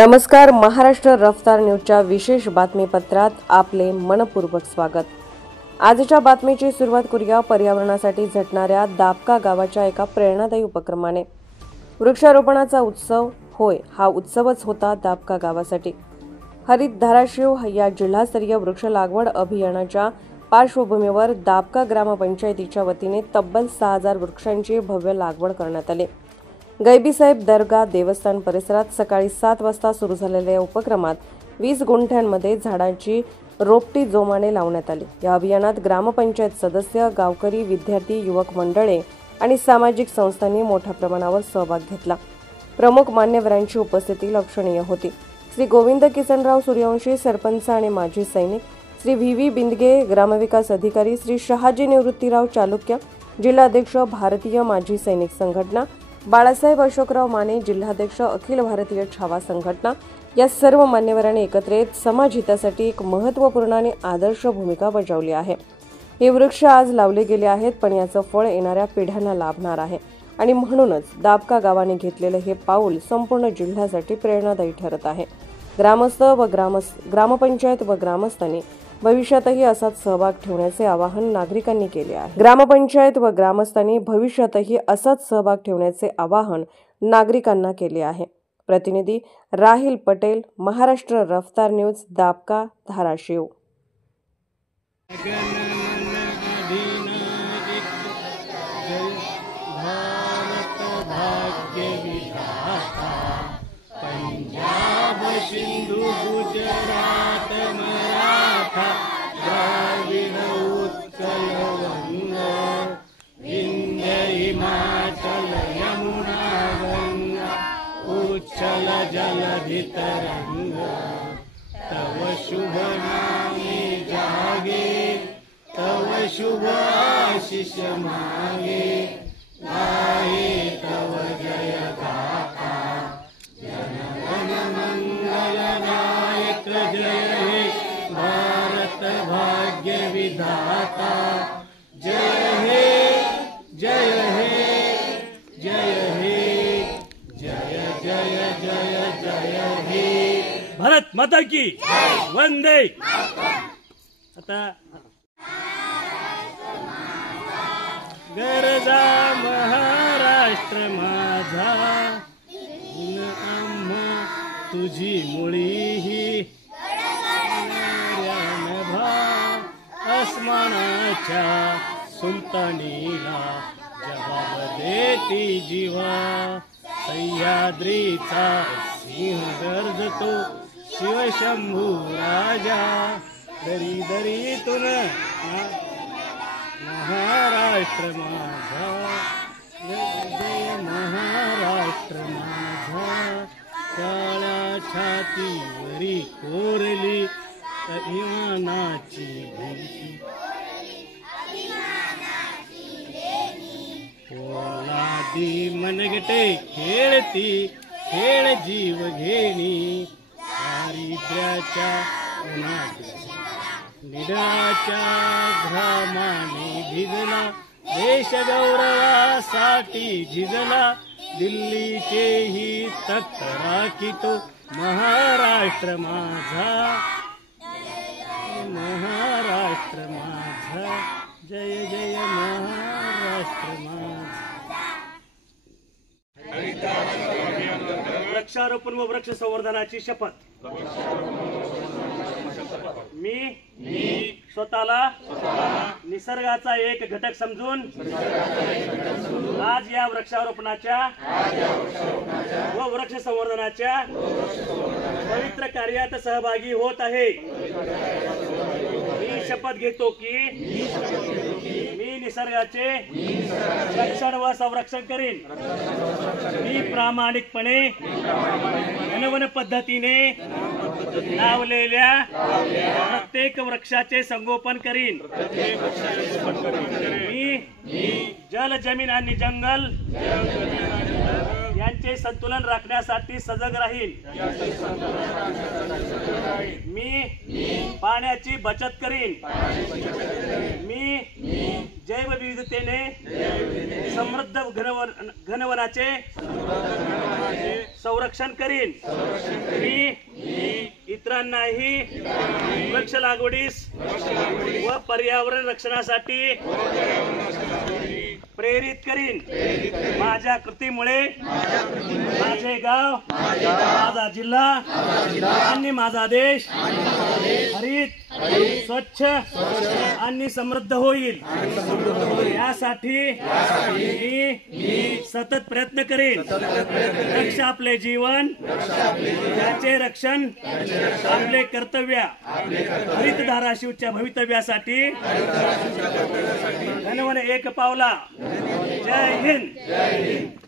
नमस्कार. महाराष्ट्र रफ्तार न्यूजच्या विशेष बातमीपत्रात आपले मनपूर्वक स्वागत. आजच्या बातमीची सुरुवात करूया पर्यावरणासाठी झटणाऱ्या दापका गावाच्या एका प्रेरणादायी उपक्रमाने. वृक्षारोपणाचा उत्सव. होय, हा उत्सवच होता दापका गावासाठी. हरित धाराशिव या जिल्हास्तरीय वृक्ष लागवड अभियानाच्या पार्श्वभूमीवर दापका ग्रामपंचायतीच्या वतीने तब्बल 6000 वृक्षांची भव्य लागवड करण्यात आली. गैबीसाहेब दर्गा देवस्थान परिसरात सकाळी 7 वाजता सुरू झालेल्या या उपक्रमात 20 गुंठ्यांमध्ये झाडांची रोपटी जोमाने लावण्यात आली. या अभियानात ग्रामपंचायत सदस्य, गावकरी, विद्यार्थी, युवक मंडळे आणि सामाजिक संस्थांनी मोठ्या प्रमाणावर सहभाग घेतला. प्रमुख मान्यवरांची उपस्थिती लक्षणीय होती. श्री गोविंद किसनराव सूर्यवंशी, सरपंच आणि माजी सैनिक, श्री व्ही बिंदगे, ग्रामविकास अधिकारी, श्री शहाजी निवृत्तीराव चालुक्य, जिल्हाध्यक्ष भारतीय माजी सैनिक संघटना, बाळासाहेब अशोकराव माने, जिल्हाध्यक्ष अखिल भारतीय छावा संघटना, या सर्व मान्यवरांनी एकत्र येत समाज हितासाठी एक महत्त्वपूर्ण आणि आदर्श भूमिका बजावली आहे. हे वृक्ष आज लावले गेले आहेत, पण याचं फळ येणाऱ्या पिढ्यांना लाभणार आहे आणि म्हणूनच दापका गावाने घेतलेलं हे पाऊल संपूर्ण जिल्ह्यासाठी प्रेरणादायी ठरत आहे. ग्रामपंचायत व ग्रामस्थांनी भविष्यातही असाच सहभाग ठेवण्याचे आवाहन नागरिकांनी केले आहे. ग्रामपंचायत व ग्रामस्थांनी भविष्यातही असाच सहभाग ठेवण्याचे आवाहन नागरिकांना केले आहे. प्रतिनिधी राहिल पटेल, महाराष्ट्र रफ्तार न्यूज, दापका, धाराशिव. सिंधु गुजरात मराठा द्राविड उत्कल गंगा विंध्य हिमाचल यमुना गंगा उच्चल जलधि तरंगा तव शुभ नामे जागे तव शुभ आशीष मागे गाहे तव जय गाथा मंगलदायक जय हे भारत भाग्य विधाता जय हे जय हे जय हे जय जय जय जय हे भारत माता की वंदे. आता गरजा महाराष्ट्र माझा तुझी मुळी ही नभा आसमानाच्या सुलतानीला जबाब देती जीवा सह्याद्रीचा सिंह गर्जतो शिवशंभू राजा दरी दरीतून महाराष्ट्र माझा जय महाराष्ट्र माझा काळ्या छातीवरी कोरली अभिमानाची भिंती पोलादी मनगटे खेळती खेळ जीव घेणी दारिद्र्याच्या उन्हात निराच्या घामाने भिजला देश गौरवासाठी झिजला दिल्लीचेही तख्त राखितो महाराष्ट्र माझा महाराष्ट्र माझा जय जय महाराष्ट्र माझा. वृक्षारोपण व वृक्ष संवर्धनाची शपथ. मी स्वतःला निसर्गाचा एक घटक समजून आज या वृक्षारोपणाच्या व वृक्ष संवर्धनाच्या पवित्र कार्यात सहभागी होत आहे. मी शपथ घेतो की मी निसर्गाचे रक्षण व संरक्षण करीन. मी प्रामाणिकपणे वनवन पद्धतीने लावलेल्या प्रत्येक वृक्षाचे संगोपन करीन. मी जल, जमीन आणि जंगल यांचे संतुलन राखण्यासाठी सजग राहील. मी पाण्याची बचत करीन. मी जैवविविधतेने समृद्ध घनवनाचे संरक्षण करीन. मी इतरांनाही वृक्ष लागवडीस व पर्यावरण रक्षणासाठी प्रेरित करीन. माझ्या कृतीमुळे माझे गाव, माझा जिल्हा आणि माझा देश हरित, स्वच्छ आणि समृद्ध होईल. यासाठी मी सतत प्रयत्न करेन. रक्षा आपले जीवन, त्याचे रक्षण आपले कर्तव्य. हरित धाराशिवच्या भवितव्यासाठी धनवन एक पावला. जय हिंद.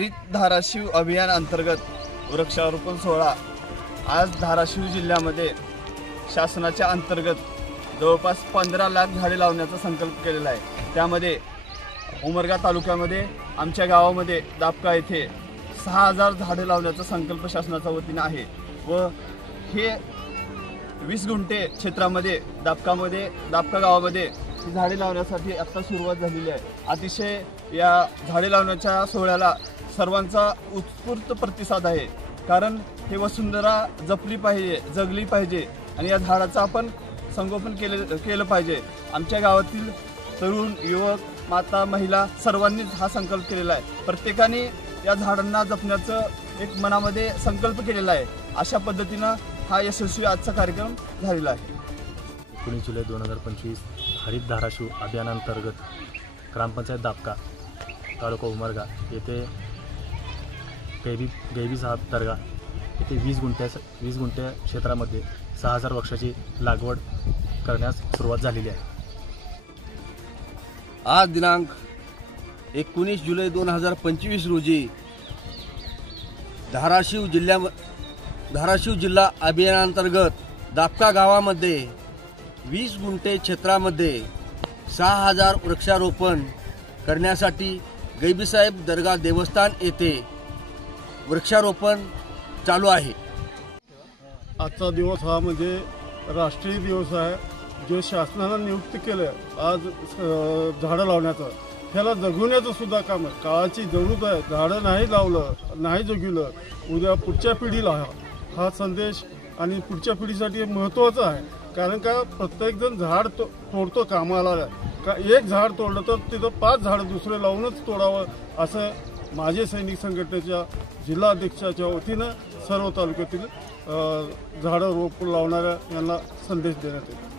हरित धाराशिव अभियान अंतर्गत वृक्षारोपण सोहळा आज धाराशिव जिल्ह्यामध्ये शासनाच्या अंतर्गत जवळपास 15 लाख झाडे लावण्याचा संकल्प केलेला आहे। त्यामध्ये उमरगा तालुक्यामध्ये आमच्या गावामध्ये दापका येथे 6000 झाडे लावण्याचा संकल्प शासनाच्या वतीने आहे व हे 20 गुंठे क्षेत्रामध्ये दापका गावामध्ये झाडे लावण्यासाठी आता सुरुवात झालेली आहे। अतिशय या झाडे लावण्याच्या सोहळ्याला सर्वांचा उत्स्फूर्त प्रतिसाद आहे, कारण हे वसुंधरा जपली पाहिजे, जगली पाहिजे आणि या झाडाचं आपण संगोपन केलं पाहिजे। आमच्या गावातील तरुण, युवक, माता, महिला सर्वांनीच हा संकल्प केलेला आहे। प्रत्येकाने या झाडांना जपण्याचं एक मनामध्ये संकल्प केलेला आहे। अशा पद्धतीनं हा यशस्वी आजचा कार्यक्रम झालेला आहे। 19 जुलै 2025 हरित धाराशिव अभियानांतर्गत ग्रामपंचायत दापका तालुका उमरगा येथे गैबी साहेब दर्गा येथे 20 गुंठे क्षेत्रामध्ये 6000 वृक्षाची लागवड करण्यास सुरुवात झालेली आहे। आज दिनांक 19 जुलै 2025 रोजी धाराशिव जिल्हा अभियानांतर्गत दापका गावामध्ये 20 गुंठे क्षेत्रामध्ये 6000 वृक्षारोपण करण्यासाठी गैबीसाहेब दर्गा देवस्थान येथे वृक्षारोपण चालू आहे। आजचा दिवस हा म्हणजे राष्ट्रीय दिवस आहे, जे शासनानं नियुक्त केलं आज झाडं लावण्याचं, ह्याला जगवण्याचं सुद्धा काम आहे। काळाची जरूरत आहे, झाडं नाही लावलं, नाही जगवलं, उद्या पुढच्या पिढीला हा संदेश आणि पुढच्या पिढीसाठी महत्त्वाचं आहे। कारण का प्रत्येकजण झाड तोडतो कामाला, का एक झाड तोडलं तर तिथं 5 झाडं दुसरे लावूनच तोडावं, असं माझे सैनिक संघटनेच्या जिल्हाध्यक्षाच्या वतीनं सर्व तालुक्यातील झाडं रोप लावणाऱ्या यांना संदेश देण्यात येतो।